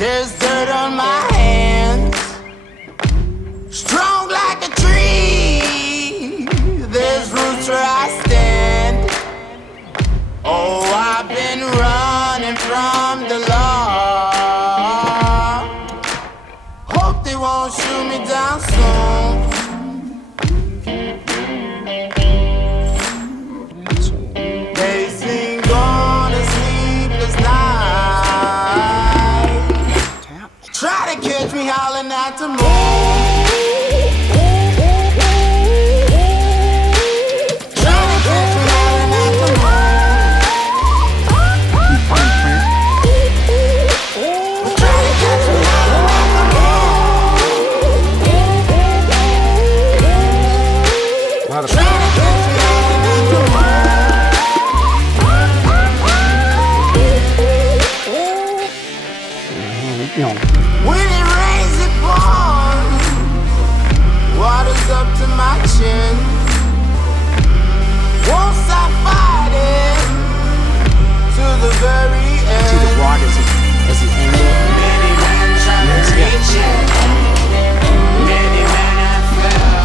There's dirt on my hands, strong like a tree. There's roots where I stand. Oh, I've been running from the law. Hope they won't shoot me down soon. They sing on a sleepless night. Try to catch me howling at the moon. When it rains, it pours. Water's up to my chin. Won't stop fighting to the very end. See the rod as the angle. Many men trying to reach it. Many men have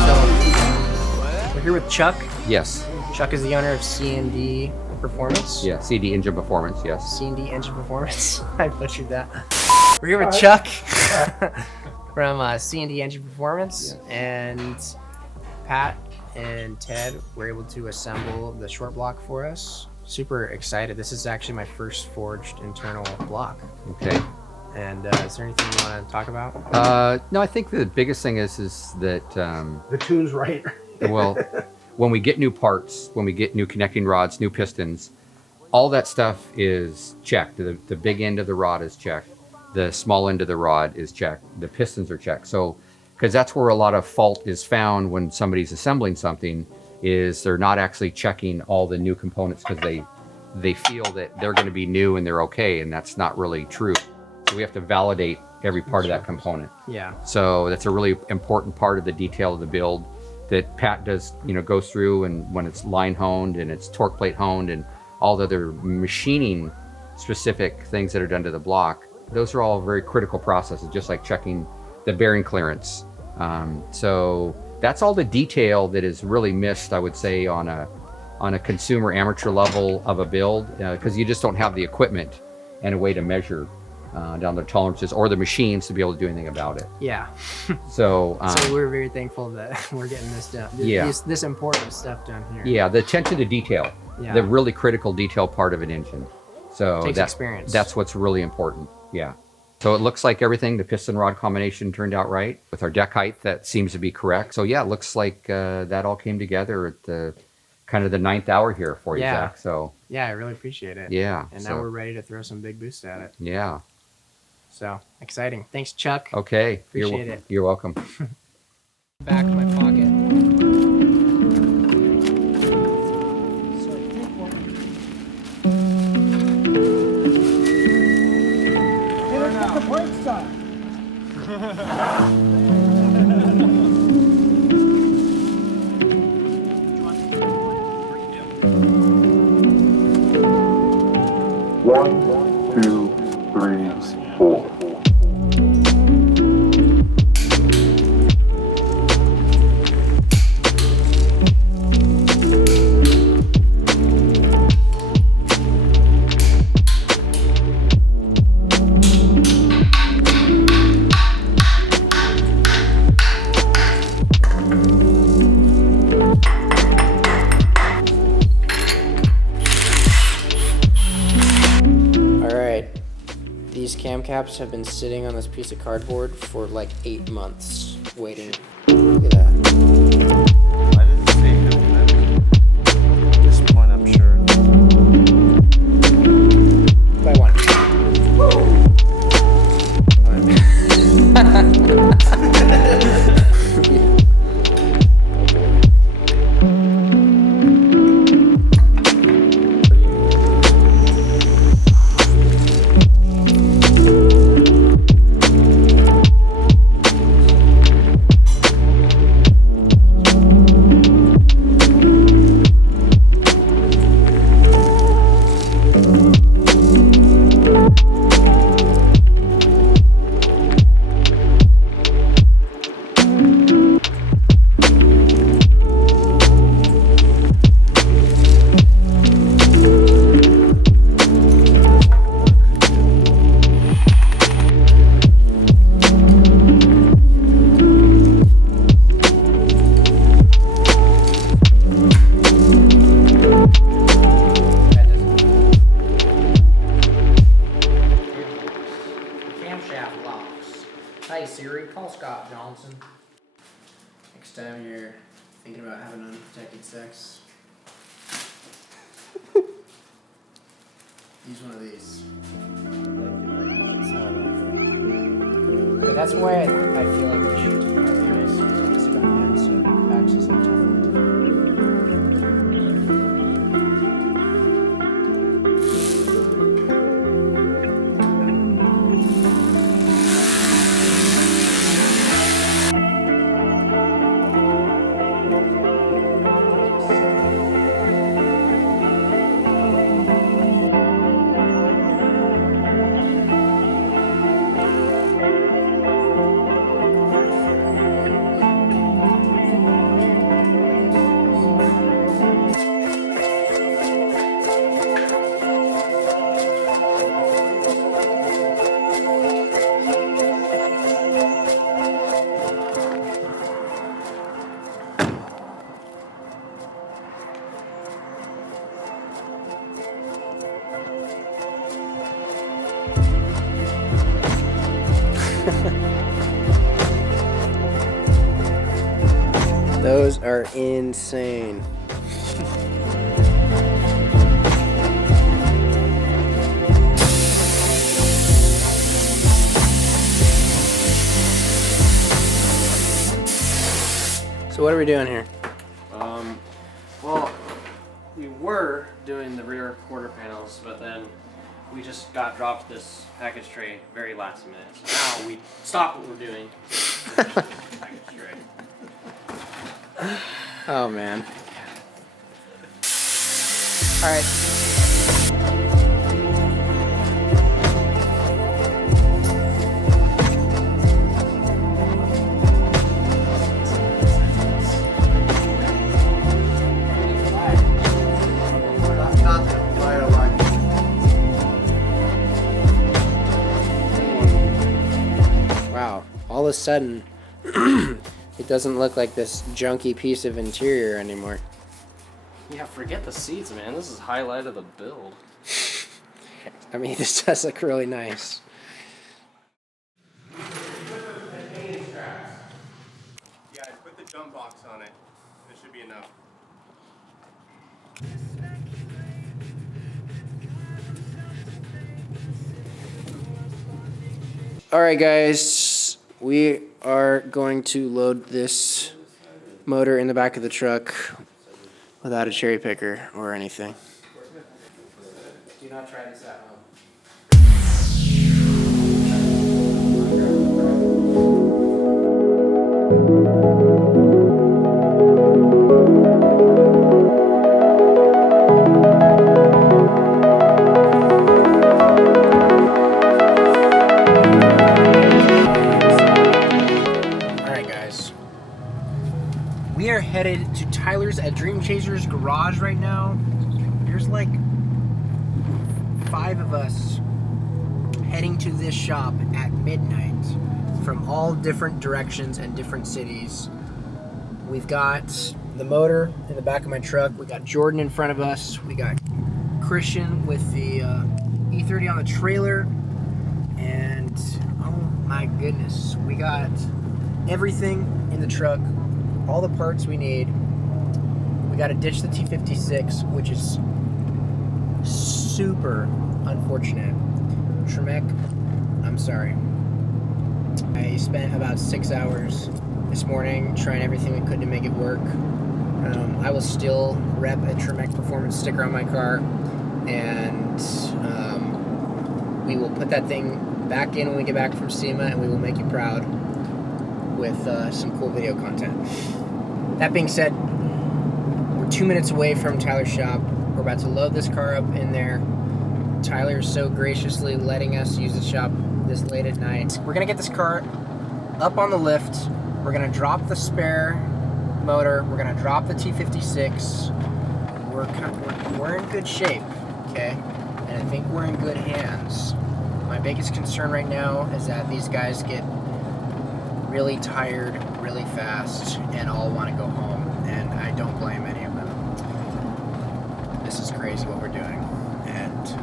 failed. We're here with Chuck. Yes. Chuck is the owner of C&D Performance. Yeah, CD Engine Performance, yes. C&D Engine Performance. I butchered that. We're here with Chuck from C&D Engine Performance, and Pat and Ted were able to assemble the short block for us. Super excited. This is actually my first forged internal block. Okay. And is there anything you want to talk about? No, I think the biggest thing is that, The tune's right. well, when we get new parts, when we get new connecting rods, new pistons, all that stuff is checked. The big end of the rod is checked. The small end of the rod is checked. The pistons are checked. So, because that's where a lot of fault is found when somebody's assembling something, is they're not actually checking all the new components because they feel that they're going to be new and they're okay, and that's not really true. So we have to validate every part of that component. Yeah. So that's a really important part of the detail of the build that Pat does, goes through, and when it's line honed and it's torque plate honed and all the other machining specific things that are done to the block. Those are all very critical processes, just like checking the bearing clearance. So that's all the detail that is really missed, I would say, on a consumer amateur level of a build, because you just don't have the equipment and a way to measure down the tolerances or the machines to be able to do anything about it. Yeah. So, So we're very thankful that we're getting this done. Yeah. This important stuff done here. Yeah, the attention to detail, Yeah. the really critical detail part of an engine. So Takes experience. That's what's really important. Yeah. So it looks like everything, the piston rod combination turned out right with our deck height. That seems to be correct. So yeah, it looks like that all came together at the kind of the 9th hour here for you, Yeah. Zach. So Yeah, I really appreciate it. yeah. And so, now we're ready to throw some big boosts at it. Yeah. So exciting. Thanks, Chuck. Okay. Appreciate it. You're welcome. Back in my pocket. The brakes time. One, two, three, four. These cam caps have been sitting on this piece of cardboard for like 8 months waiting. Look at that. I didn't see him. At this point, I'm sure. By one. Siri, call Scott Johnson. Next time you're thinking about having unprotected sex, use one of these. But that's why I feel like we should do it nice. It's got the end, so it backs us up to Those are insane. So what are we doing here? Well, we were doing the rear quarter panels, but then we just got dropped this package tray very last minute. So now we stop what we're doing. Package tray. Oh man. All right. Wow, all of a sudden, it doesn't look like this junky piece of interior anymore. Yeah, forget the seats, man. This is highlight of the build. I mean, this does look really nice. Yeah, put the jump box on it. It should be enough. All right, guys, we are going to load this motor in the back of the truck without a cherry picker or anything. Do not try this at home. We are headed to Tyler's at Dream Chaser's garage right now. There's like 5 of us heading to this shop at midnight from all different directions and different cities. We've got the motor in the back of my truck. We got Jordan in front of us. We got Christian with the E30 on the trailer. And oh my goodness, we got everything in the truck. All the parts we need. We got to ditch the T56, which is super unfortunate. Tremec, I'm sorry. I spent about 6 hours this morning trying everything we could to make it work. I will still rep a Tremec Performance sticker on my car, and we will put that thing back in when we get back from SEMA, and we will make you proud with some cool video content. That being said, we're 2 minutes away from Tyler's shop. We're about to load this car up in there. Tyler is so graciously letting us use the shop this late at night. We're gonna get this car up on the lift. We're gonna drop the spare motor. We're gonna drop the T56. We're in good shape, okay? And I think we're in good hands. My biggest concern right now is that these guys get really tired really fast and all want to go home, and I don't blame any of them. This is crazy what we're doing, and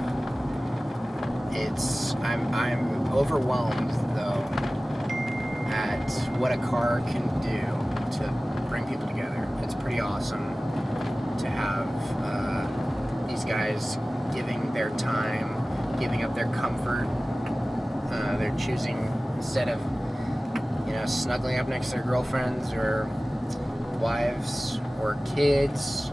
I'm overwhelmed though at what a car can do to bring people together. It's pretty awesome to have these guys giving their time, giving up their comfort. They're choosing, instead of, you know, snuggling up next to their girlfriends or wives or kids,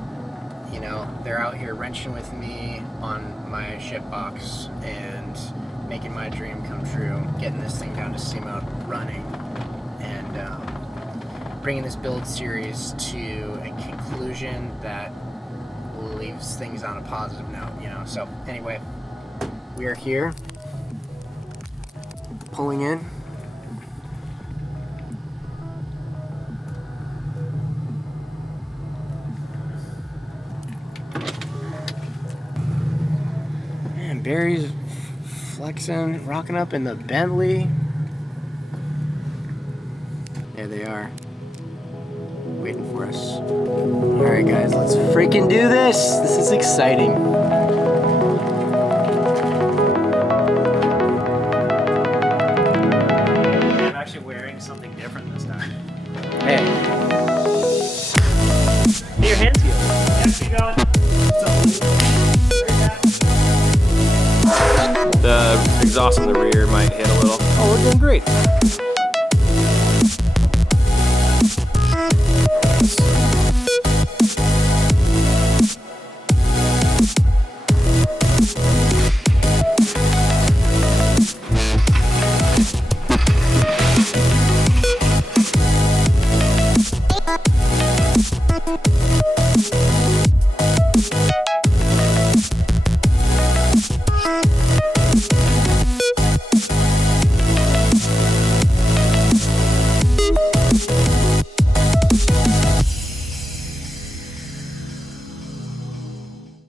you know, they're out here wrenching with me on my shitbox and making my dream come true, getting this thing down to C mode, running, and bringing this build series to a conclusion that leaves things on a positive note, you know. So anyway, we are here, pulling in. Man, Barry's flexing, rocking up in the Bentley. There they are, waiting for us. All right, guys, let's freaking do this. This is exciting. I'm actually wearing something different this time. Hey. Hey, your hands healed. Yeah, keep going. The exhaust in the rear might hit a little. Oh, we're doing great.